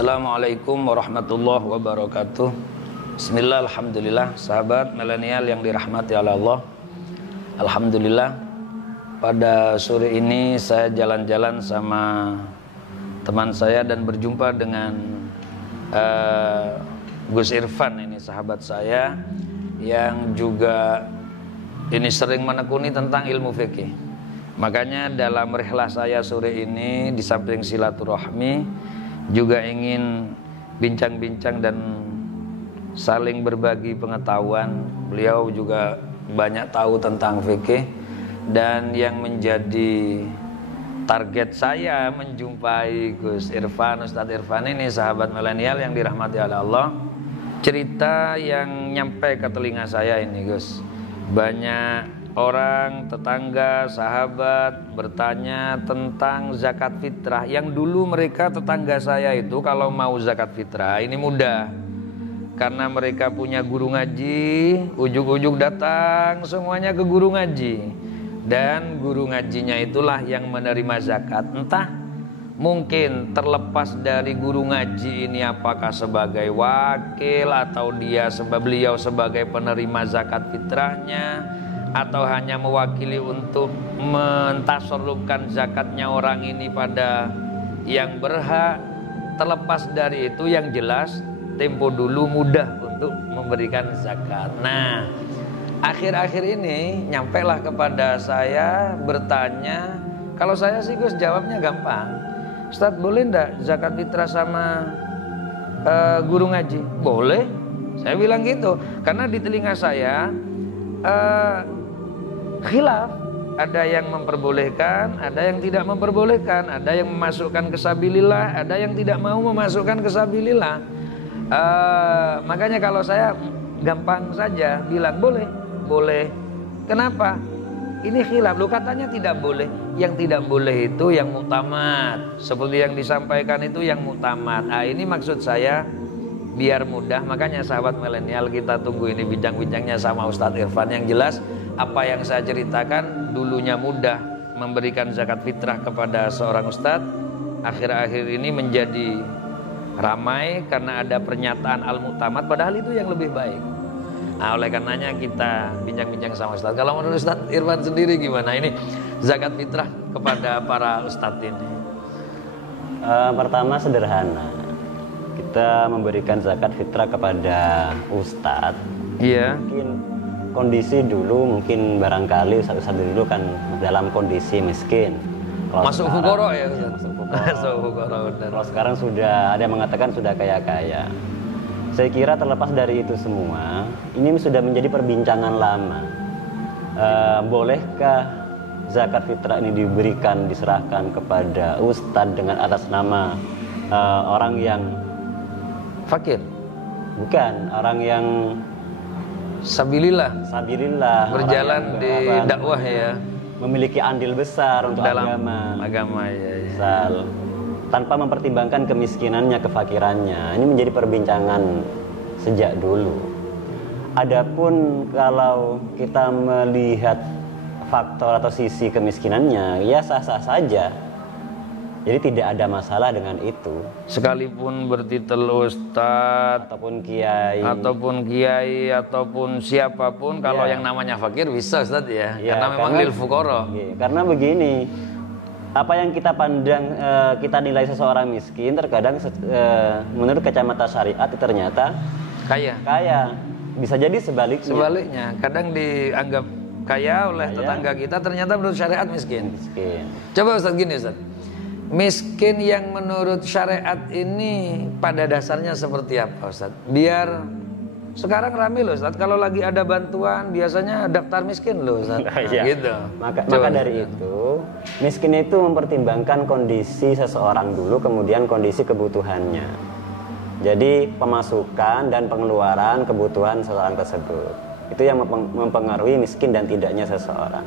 Assalamualaikum warahmatullahi wabarakatuh. Bismillah, alhamdulillah. Sahabat milenial yang dirahmati oleh Allah, alhamdulillah pada sore ini saya jalan-jalan sama teman saya dan berjumpa dengan Gus Irfan, ini sahabat saya yang juga ini sering menekuni tentang ilmu fikih. Makanya dalam rihlah saya sore ini di samping silaturahmi juga ingin bincang-bincang dan saling berbagi pengetahuan. Beliau juga banyak tahu tentang fikih, dan yang menjadi target saya menjumpai Gus Irfan, Ustadz Irfan ini sahabat milenial yang dirahmati oleh Allah. Cerita yang nyampe ke telinga saya ini Gus, banyak orang, tetangga, sahabat bertanya tentang zakat fitrah. Yang dulu mereka tetangga saya itu kalau mau zakat fitrah ini mudah, karena mereka punya guru ngaji, ujuk-ujuk datang semuanya ke guru ngaji, dan guru ngajinya itulah yang menerima zakat. Entah mungkin terlepas dari guru ngaji ini apakah sebagai wakil atau beliau sebagai penerima zakat fitrahnya, atau hanya mewakili untuk mentasarrufkan zakatnya orang ini pada yang berhak. Terlepas dari itu, yang jelas tempo dulu mudah untuk memberikan zakat. Nah, akhir-akhir ini nyampailah kepada saya bertanya, kalau saya sih Gus jawabnya gampang, Ustadz boleh enggak zakat fitrah sama guru ngaji? Boleh, saya bilang gitu, karena di telinga saya khilaf, ada yang memperbolehkan, ada yang tidak memperbolehkan, ada yang memasukkan ke sabilillah, ada yang tidak mau memasukkan ke sabilillah. Makanya kalau saya gampang saja bilang boleh, boleh. Kenapa? Ini khilaf, lu katanya tidak boleh. Yang tidak boleh itu yang muktamad, seperti yang disampaikan itu yang muktamad. Ini maksud saya biar mudah. Makanya sahabat milenial, kita tunggu ini bincang-bincangnya sama Ustadz Irfan. Yang jelas apa yang saya ceritakan, dulunya mudah memberikan zakat fitrah kepada seorang ustadz, akhir-akhir ini menjadi ramai karena ada pernyataan al-mu'tamad, padahal itu yang lebih baik. Nah, oleh karenanya kita bincang-bincang sama ustadz. Kalau menurut Ustadz Irfan sendiri gimana ini zakat fitrah kepada para ustadz ini? Pertama sederhana, kita memberikan zakat fitrah kepada ustadz. Iya. Mungkin kondisi dulu, mungkin barangkali ustadz dulu kan dalam kondisi miskin. Masuk fukoro ya? Masuk fukoro. Kalau sekarang sudah ada yang mengatakan sudah kaya-kaya. Saya kira terlepas dari itu semua, ini sudah menjadi perbincangan lama. Bolehkah zakat fitrah ini diberikan, diserahkan kepada ustadz dengan atas nama orang yang fakir? Bukan, orang yang sabilillah, berjalan di dakwah ya, memiliki andil besar untuk dalam agama ya. Misal, tanpa mempertimbangkan kemiskinannya, kefakirannya. Ini menjadi perbincangan sejak dulu. Adapun kalau kita melihat faktor atau sisi kemiskinannya, ya sah-sah saja. Jadi tidak ada masalah dengan itu. Sekalipun bertitel ustadz ataupun kiai ataupun siapapun, kalau yang namanya fakir bisa ustadz ya, karena memang lil fuqara. Karena begini, apa yang kita pandang, kita nilai seseorang miskin, terkadang menurut kacamata syariat ternyata kaya. Bisa jadi sebaliknya. Kadang dianggap kaya oleh tetangga kita, ternyata menurut syariat miskin. Coba ustadz gini ustadz, miskin yang menurut syariat ini pada dasarnya seperti apa Ustaz? Biar sekarang rame loh Ustaz, kalau lagi ada bantuan biasanya daftar miskin loh Ustaz. Gitu. Maka dari itu, miskin itu mempertimbangkan kondisi seseorang dulu, kemudian kondisi kebutuhannya. Jadi pemasukan dan pengeluaran kebutuhan seseorang tersebut, itu yang mempengaruhi miskin dan tidaknya seseorang.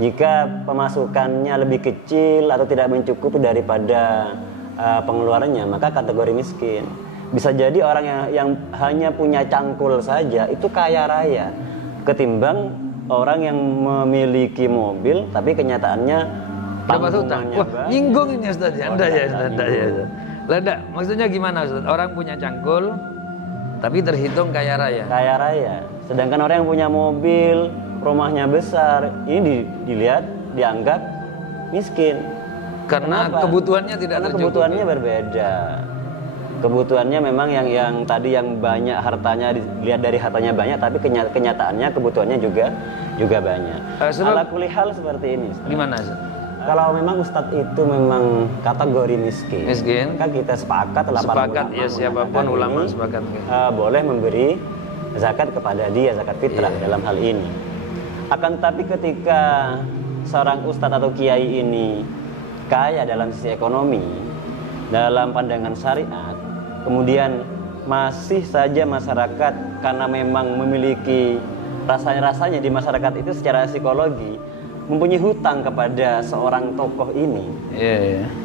Jika pemasukannya lebih kecil atau tidak mencukupi daripada pengeluarannya, maka kategori miskin. Bisa jadi orang yang hanya punya cangkul saja itu kaya raya, ketimbang orang yang memiliki mobil tapi kenyataannya dapat hutang. Wah, nyinggung ini Ustaz ya. Anda ya. Leda, maksudnya gimana Ustaz? Orang punya cangkul tapi terhitung kaya raya. Kaya raya. Sedangkan orang yang punya mobil, rumahnya besar, ini dilihat dianggap miskin. Karena Kenapa? kebutuhannya tidak Karena tercukupi. kebutuhannya berbeda. Kebutuhannya memang yang tadi yang banyak hartanya dilihat dari hartanya banyak, tapi kenyataannya kebutuhannya juga banyak. Ala kulli hal seperti ini. Ustaz. Gimana Ustaz? Kalau memang ustadz itu memang kategori miskin, kan kita sepakat lah para ulama ya, siapapun ulama sepakat boleh memberi zakat kepada dia, zakat fitrah dalam hal ini. Akan tetapi ketika seorang ustadz atau kiai ini kaya dalam sisi ekonomi, dalam pandangan syariat, kemudian masih saja masyarakat karena memang memiliki rasanya di masyarakat itu secara psikologi mempunyai hutang kepada seorang tokoh ini.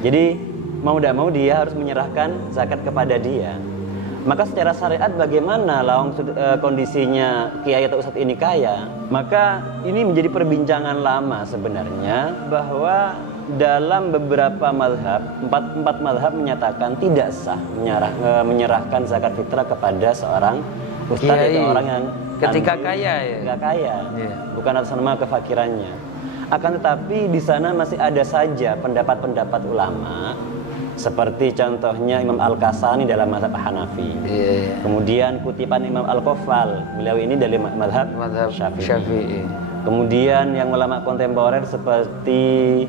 Jadi mau tidak mau dia harus menyerahkan zakat kepada dia. Maka secara syariat bagaimana kondisinya kiai atau ustadz ini kaya? Maka ini menjadi perbincangan lama sebenarnya, bahwa dalam beberapa mazhab, empat mazhab menyatakan tidak sah menyerahkan zakat fitrah kepada seorang ustadz atau orang yang ketika kaya ketika kaya, bukan atas nama kefakirannya. Akan tetapi di sana masih ada saja pendapat-pendapat ulama, seperti contohnya Imam Al-Kasani dalam mazhab Hanafi. Kemudian kutipan Imam Al-Qafal, beliau ini dari mazhab Syafi'i. Kemudian yang ulama kontemporer seperti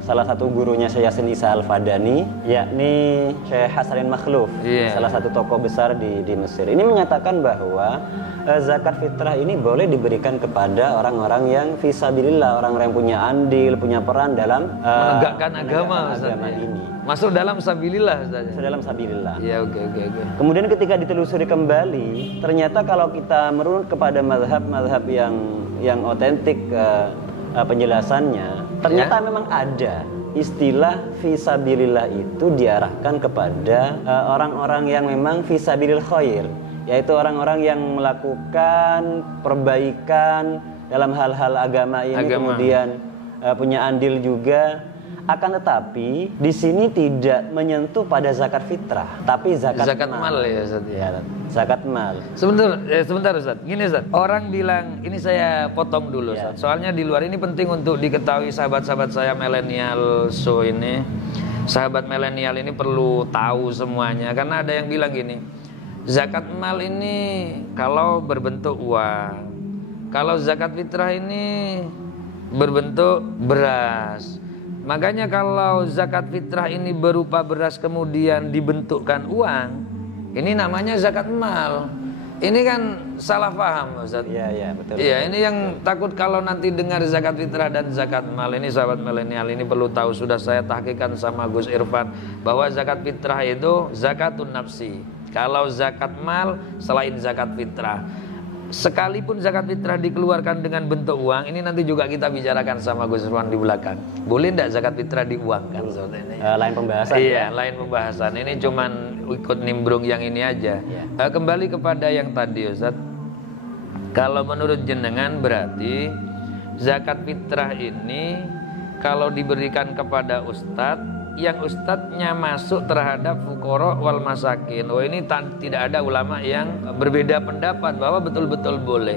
salah satu gurunya Syekh Yasin Isa Al-Fadani, yakni Syekh Hasanin Makhluf, salah satu tokoh besar di Mesir. Ini menyatakan bahwa zakat fitrah ini boleh diberikan kepada orang-orang yang fisabilillah, orang-orang yang punya andil, punya peran dalam menegakkan agama ini. Masuk dalam sabilillah, Ustaz. Masuk dalam sabilillah. Iya, oke. Kemudian ketika ditelusuri kembali, ternyata kalau kita merunut kepada mazhab-mazhab yang otentik penjelasannya, ternyata memang ada istilah fisabilillah itu diarahkan kepada orang-orang yang memang fisabilil khair, yaitu orang-orang yang melakukan perbaikan dalam hal-hal agama ini, kemudian punya andil juga. Akan tetapi di sini tidak menyentuh pada zakat fitrah, tapi zakat mal ya Ustaz. Ya, zakat mal. Sebentar Ustaz. Gini Ustaz, orang bilang, ini saya potong dulu Ustaz. Soalnya di luar ini penting untuk diketahui sahabat-sahabat saya milenial ini. Sahabat milenial ini perlu tahu semuanya, karena ada yang bilang gini, zakat mal ini kalau berbentuk uang, kalau zakat fitrah ini berbentuk beras. Makanya kalau zakat fitrah ini berupa beras kemudian dibentukkan uang, ini namanya zakat mal. Ini kan salah paham Ustaz. Iya, betul. Iya, ini yang takut kalau nanti dengar zakat fitrah dan zakat mal. Ini sahabat milenial ini perlu tahu, sudah saya tahqiqkan sama Gus Irfan, bahwa zakat fitrah itu zakatun nafsi. Kalau zakat mal selain zakat fitrah. Sekalipun zakat fitrah dikeluarkan dengan bentuk uang, ini nanti juga kita bicarakan sama Gus Irfan di belakang. Boleh tidak zakat fitrah diuangkan? Lain pembahasan. Iya, lain pembahasan. Ini cuman ikut nimbrung yang ini aja. Kembali kepada yang tadi Ustaz. Kalau menurut jenengan berarti zakat fitrah ini kalau diberikan kepada ustadz, yang ustadznya masuk terhadap fuqara wal masakin. Oh, ini tidak ada ulama yang berbeda pendapat bahwa betul-betul boleh.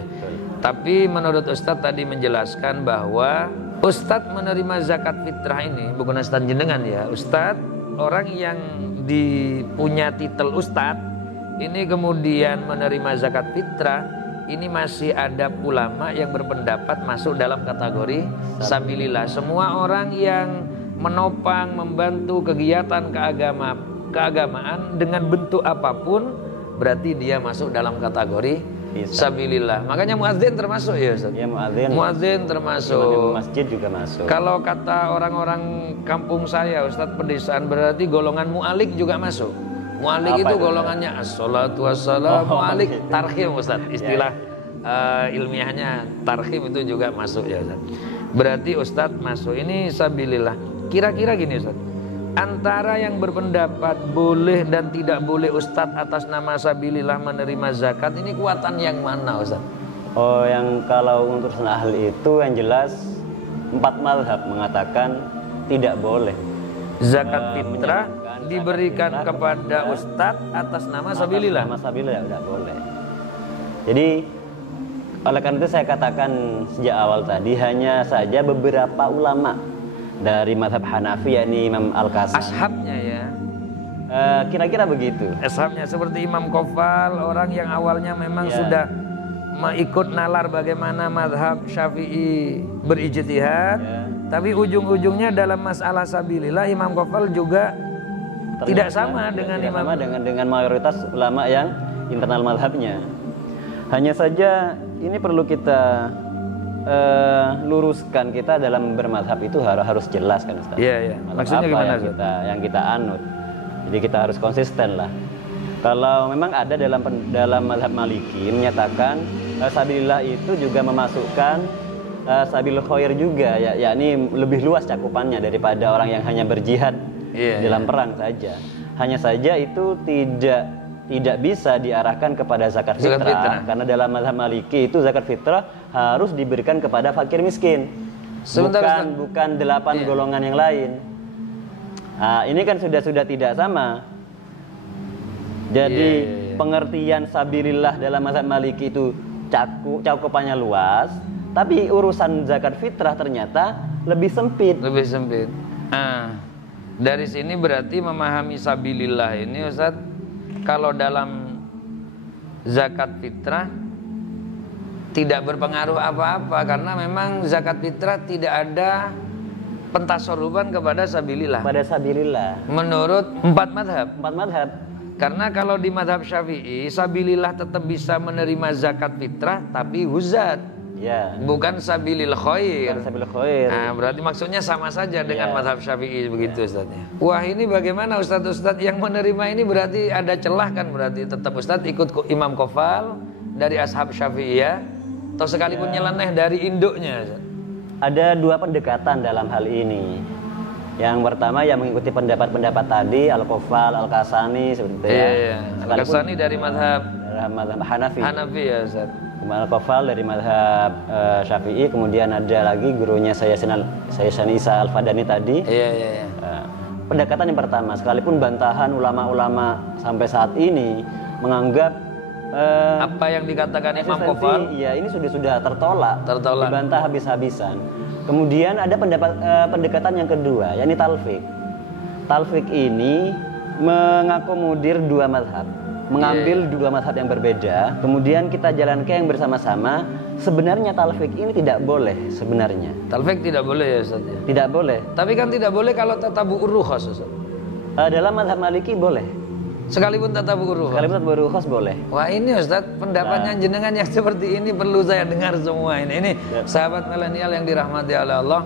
Tapi menurut ustadz tadi menjelaskan bahwa ustadz menerima zakat fitrah ini, bukan ustadz jenengan ya, ustadz orang yang punya titel ustadz ini kemudian menerima zakat fitrah, ini masih ada ulama yang berpendapat masuk dalam kategori sabilillah. Semua orang yang menopang, membantu kegiatan keagamaan dengan bentuk apapun, berarti dia masuk dalam kategori sabilillah. Makanya muadzin termasuk ya Ustaz? Ya, muadzin termasuk. Masjid juga masuk. Kalau kata orang-orang kampung saya, Ustaz pedesaan, berarti golongan mu'alik juga masuk. Mu'alik itu golongannya as-salatu was-salam, mu'alik tarhim Ustaz. Istilah ilmiahnya tarhim itu juga masuk ya Ustaz. Berarti Ustaz masuk. Ini sabilillah. Kira-kira gini Ustaz, antara yang berpendapat boleh dan tidak boleh Ustadz atas nama sabilillah menerima zakat, ini kuatan yang mana Ustaz? Oh, yang kalau untuk ahli itu yang jelas 4 mazhab mengatakan tidak boleh zakat fitrah diberikan kepada ustadz atas nama sabilillah. Nama sabilillah udah boleh. Jadi oleh karena itu saya katakan sejak awal tadi, hanya saja beberapa ulama dari mazhab Hanafi, yakni Imam Al-Kasani. Ashabnya ya. Kira-kira begitu. Ashabnya seperti Imam Qofal, orang yang awalnya memang sudah ikut nalar bagaimana mazhab Syafi'i berijtihad, tapi ujung-ujungnya dalam masalah sabilillah Imam Qofal juga tidak sama dengan dengan mayoritas ulama yang internal mazhabnya. Hanya saja ini perlu kita luruskan, kita dalam bermazhab itu harus jelas kan Ustaz. Iya. Maksudnya gimana yang kita anut. Jadi kita harus konsisten lah. Kalau memang ada dalam mazhab Maliki menyatakan sabilillah itu juga memasukkan sabil khair juga, yakni lebih luas cakupannya daripada orang yang hanya berjihad dalam perang saja. Hanya saja itu tidak bisa diarahkan kepada zakat fitrah, karena dalam mazhab Maliki itu zakat fitrah harus diberikan kepada fakir miskin. Bukan 8 golongan yang lain. Nah, ini kan sudah tidak sama. Jadi pengertian sabilillah dalam mazhab Maliki itu cakupannya luas, tapi urusan zakat fitrah ternyata lebih sempit. Dari sini berarti memahami sabilillah ini Ustaz, kalau dalam zakat fitrah tidak berpengaruh apa-apa, karena memang zakat fitrah tidak ada pentasorupan kepada sabilillah. Menurut 4 madhab. Karena kalau di madhab Syafi'i, sabilillah tetap bisa menerima zakat fitrah, tapi huzat, bukan sabilil khair. Nah, berarti maksudnya sama saja dengan madhab Syafi'i begitu Ustaz. Wah, ini bagaimana Ustaz yang menerima ini berarti ada celah kan? Berarti tetap Ustaz ikut Imam Qofal dari ashab Syafi'iyah, atau sekalipun nyeleneh dari induknya Ustaz? Ada 2 pendekatan dalam hal ini. Yang pertama yang mengikuti pendapat-pendapat tadi, Al-Qofal, Al-Kasani seperti itu ya. Al-Kasani dari mazhab Hanafi. Ya Ustaz. Al-Qofal dari mazhab Syafi'i, kemudian ada lagi gurunya saya Isa Al-Fadani tadi. Pendekatan yang pertama, sekalipun bantahan ulama-ulama sampai saat ini menganggap apa yang dikatakan Imam Qofal, ini sudah tertolak, dibantah habis-habisan. Kemudian ada pendekatan yang kedua, yakni talfik. Talfik ini mengakomodir 2 mazhab, mengambil 2 mazhab yang berbeda, kemudian kita jalankan yang bersama-sama. Sebenarnya talfik ini tidak boleh sebenarnya. Talfik tidak boleh ya Ustaz? Tidak boleh. Tapi kan tidak boleh kalau tatabu'ur rukhas Ustaz. Dalam mazhab Maliki boleh. Sekalipun tatabu'ur rukhas boleh. Wah, ini Ustaz, pendapatnya jenengan yang seperti ini perlu saya dengar semua ini. Sahabat milenial yang dirahmati oleh Allah.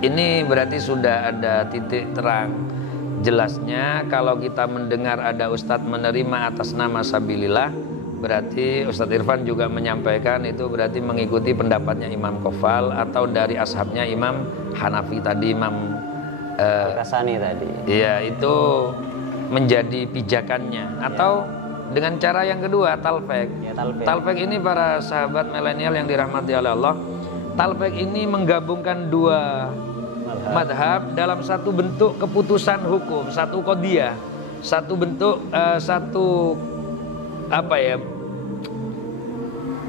Ini berarti sudah ada titik terang jelasnya kalau kita mendengar ada Ustadz menerima atas nama sabilillah, berarti Ustadz Irfan juga menyampaikan itu berarti mengikuti pendapatnya Imam Qofal atau dari ashabnya Imam Hanafi tadi, Imam Al-Kasani tadi. Iya, itu menjadi pijakannya. Atau dengan cara yang kedua, talfek. Talfek ini para sahabat milenial yang dirahmati oleh Allah, talfek ini menggabungkan 2 madhab dalam satu bentuk keputusan hukum, satu qadiyah, satu bentuk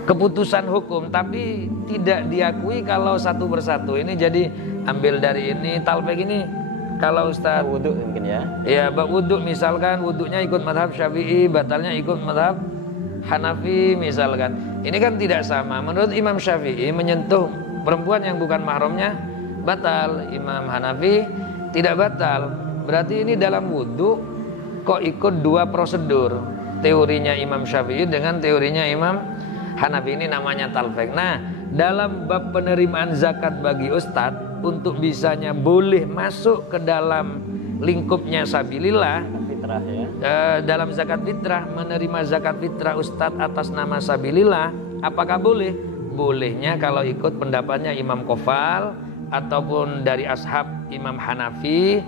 keputusan hukum, tapi tidak diakui kalau satu persatu. Ini jadi ambil dari ini talfek ini. Kalau Ustaz wudhu mungkin ya. Ya, bab wudhu misalkan wudhunya ikut madhab Syafi'i, batalnya ikut madhab Hanafi misalkan. Ini kan tidak sama. Menurut Imam Syafi'i menyentuh perempuan yang bukan mahramnya batal, Imam Hanafi tidak batal. Berarti ini dalam wudhu kok ikut 2 prosedur. Teorinya Imam Syafi'i dengan teorinya Imam Hanafi, ini namanya talfek. Nah, dalam bab penerimaan zakat bagi ustadz, untuk bisanya boleh masuk ke dalam lingkupnya sabilillah, fitrah ya. Dalam zakat fitrah, menerima zakat fitrah ustadz atas nama sabilillah, apakah boleh? Bolehnya kalau ikut pendapatnya Imam Qofal ataupun dari ashab Imam Hanafi.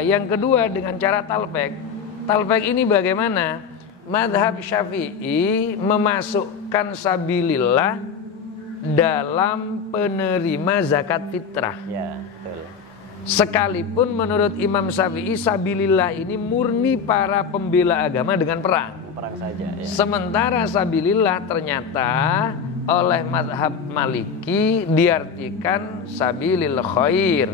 Yang kedua dengan cara talfek. Talfek ini bagaimana? Madhab Syafi'i memasukkan sabilillah dalam penerima zakat fitrah. Ya, betul. Sekalipun menurut Imam Syafi'i sabilillah ini murni para pembela agama dengan perang. Perang saja ya. Sementara sabilillah ternyata oleh mazhab Maliki diartikan sabilil khair.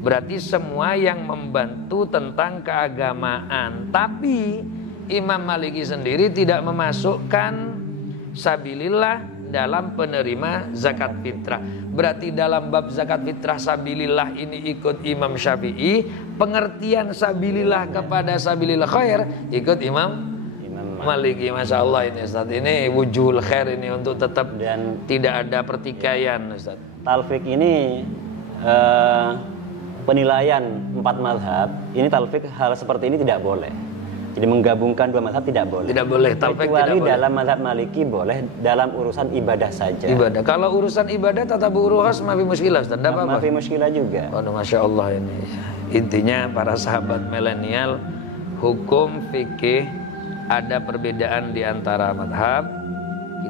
Berarti semua yang membantu tentang keagamaan. Tapi Imam Maliki sendiri tidak memasukkan sabilillah dalam penerima zakat fitrah. Berarti dalam bab zakat fitrah sabilillah ini ikut Imam Syafi'i, pengertian sabilillah kepada sabilillah khair ikut Imam Maliki. Masya Allah ini Ustaz, ini wujul khair ini untuk tetap dan tidak ada pertikaian Ustaz. Talfik ini penilaian 4 mazhab, ini talfik hal seperti ini tidak boleh. Jadi menggabungkan 2 mazhab tidak boleh. Tidak boleh, talfik kecuali tidak boleh. Dalam mazhab Maliki boleh dalam urusan ibadah saja. Ibadah. Kalau urusan ibadah tatabu urus mafi muskilah, Ustaz. Enggak apa-apa. Mafi muskilah juga. Waduh, Masya Allah ini. Intinya para sahabat milenial, hukum fikih ada perbedaan di antara madhab.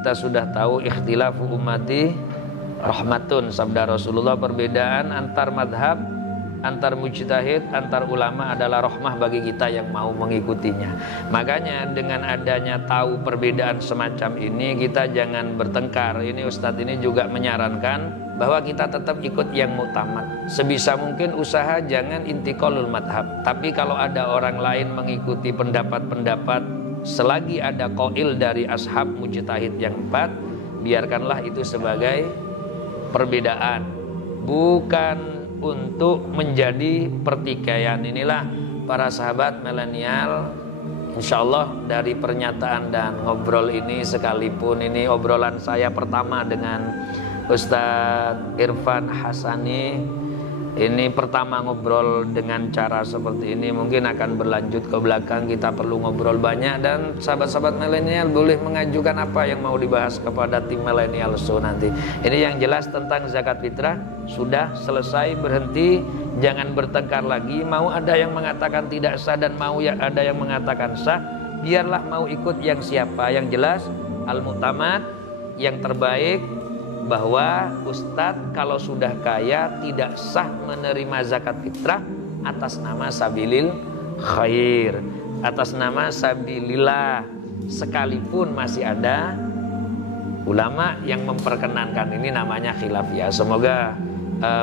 Kita sudah tahu ikhtilafu ummati rahmatun, sabda Rasulullah. Perbedaan antar madhab, antar mujtahid, antar ulama adalah rahmah bagi kita yang mau mengikutinya. Makanya dengan adanya tahu perbedaan semacam ini, kita jangan bertengkar. Ini Ustadz ini juga menyarankan bahwa kita tetap ikut yang muktamad. Sebisa mungkin usaha jangan intiqalul madhab. Tapi kalau ada orang lain mengikuti pendapat-pendapat, selagi ada qail dari ashab mujtahid yang 4, biarkanlah itu sebagai perbedaan, bukan untuk menjadi pertikaian. Inilah para sahabat milenial, insya Allah dari pernyataan dan ngobrol ini, sekalipun ini obrolan saya pertama dengan Ustadz Irfan Hasani, ini pertama ngobrol dengan cara seperti ini, mungkin akan berlanjut ke belakang. Kita perlu ngobrol banyak, dan sahabat-sahabat milenial boleh mengajukan apa yang mau dibahas kepada tim milenial show nanti. Ini yang jelas tentang zakat fitrah sudah selesai, berhenti, jangan bertengkar lagi. Mau ada yang mengatakan tidak sah dan mau ada yang mengatakan sah, biarlah mau ikut yang siapa. Yang jelas al-mu'tamad yang terbaik, bahwa Ustadz kalau sudah kaya tidak sah menerima zakat fitrah atas nama sabilil khair, atas nama sabilillah, sekalipun masih ada ulama yang memperkenankan. Ini namanya khilafiyah. Semoga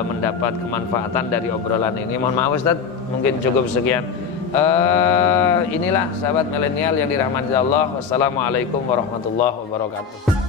mendapat kemanfaatan dari obrolan ini. Mohon maaf Ustadz, mungkin cukup sekian. Inilah sahabat milenial yang dirahmati Allah. Wassalamualaikum warahmatullahi wabarakatuh.